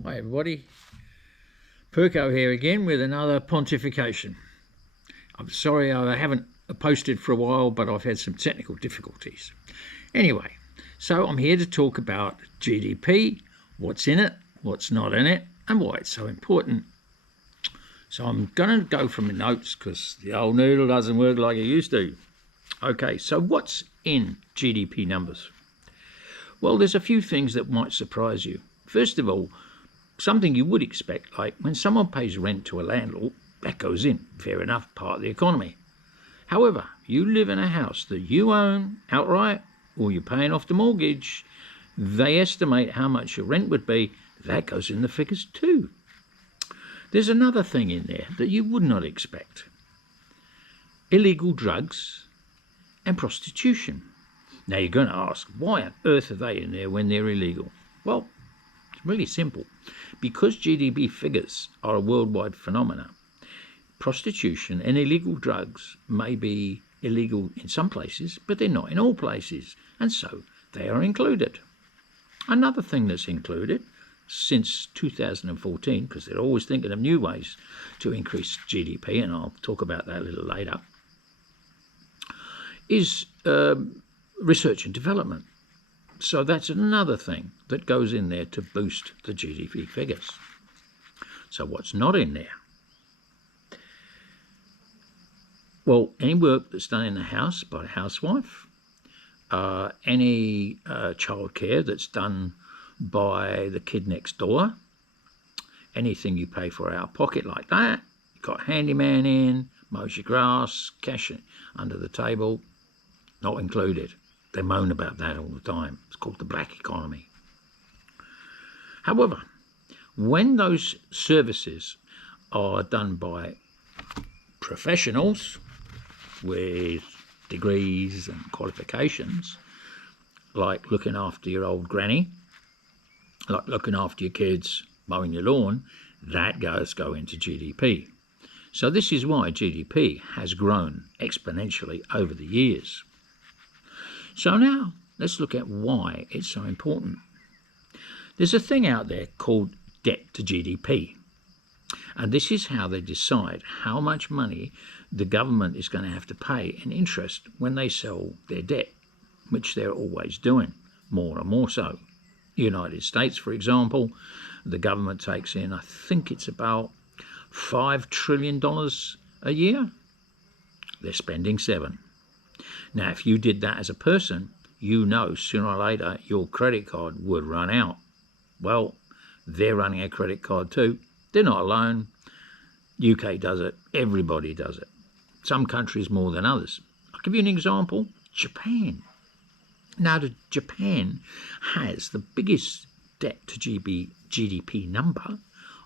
Hi everybody, Perko here again with another pontification. I'm sorry I haven't posted for a while, but I've had some technical difficulties. Anyway, so I'm here to talk about GDP, what's in it, what's not in it, and why it's so important. So I'm going to go from the notes because the old noodle doesn't work like it used to. Okay, so what's in GDP numbers? Well, there's a few things that might surprise you. First of all, something you would expect, like when someone pays rent to a landlord, that goes in, fair enough, part of the economy. However, you live in a house that you own outright or you're paying off the mortgage, they estimate how much your rent would be, that goes in the figures too. There's another thing in there that you would not expect. Illegal drugs and prostitution. Now you're going to ask, why on earth are they in there when they're illegal? Well, it's really simple. Because GDP figures are a worldwide phenomenon, prostitution and illegal drugs may be illegal in some places, but they're not in all places, and so they are included. Another thing that's included since 2014, because they're always thinking of new ways to increase GDP, and I'll talk about that a little later, is research and development. So that's another thing that goes in there to boost the GDP figures. So what's not in there? Well, any work that's done in the house by a housewife, any childcare that's done by the kid next door, anything you pay for out of pocket like that, you've got handyman in, mows your grass, cash under the table, not included. They moan about that all the time. It's called the black economy. However, when those services are done by professionals with degrees and qualifications, like looking after your old granny, like looking after your kids, mowing your lawn, that does go into GDP. So this is why GDP has grown exponentially over the years. So now let's look at why it's so important. There's a thing out there called debt to GDP. And this is how they decide how much money the government is going to have to pay in interest when they sell their debt, which they're always doing, more and more so. United States, for example, the government takes in, I think it's about $5 trillion a year. They're spending $7 trillion. Now, if you did that as a person, you know sooner or later your credit card would run out. Well, they're running a credit card too. They're not alone. UK does it. Everybody does it. Some countries more than others. I'll give you an example. Japan. Now, Japan has the biggest debt to GDP number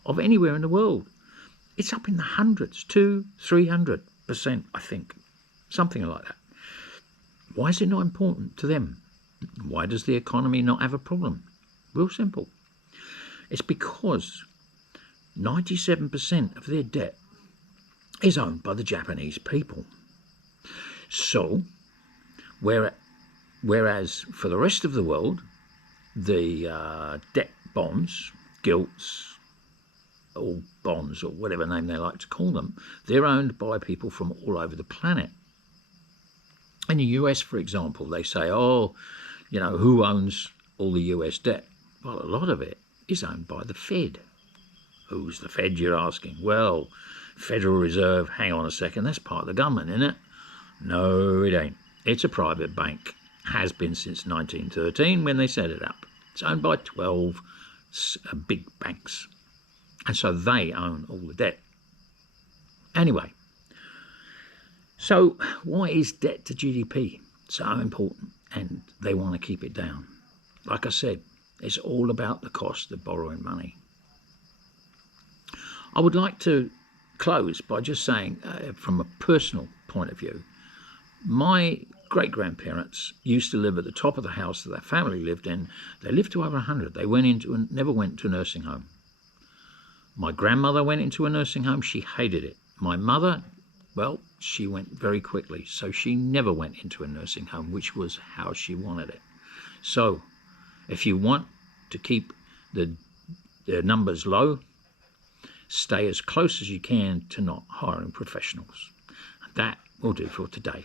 of anywhere in the world. It's up in the hundreds, 200–300%, I think. Something like that. Why is it not important to them? Why does the economy not have a problem? Real simple. It's because 97% of their debt is owned by the Japanese people. So, whereas for the rest of the world, the debt bonds, gilts, or bonds, or whatever name they like to call them, they're owned by people from all over the planet. In the US, for example, they say, oh, you know, who owns all the US debt? Well, a lot of it is owned by the Fed. Who's the Fed, you're asking? Well, Federal Reserve, hang on a second, that's part of the government, isn't it? No, it ain't. It's a private bank. Has been since 1913 when they set it up. It's owned by 12 big banks. And so they own all the debt. Anyway, so why is debt to GDP so important and they want to keep it down? Like I said, it's all about the cost of borrowing money. I would like to close by just saying, from a personal point of view, my great-grandparents used to live at the top of the house that their family lived in. They lived to over 100. They never went to a nursing home. My grandmother went into a nursing home. She hated it. My mother, well, she went very quickly, so she never went into a nursing home, which was how she wanted it. So if you want to keep the their numbers low, stay as close as you can to not hiring professionals. That will do for today.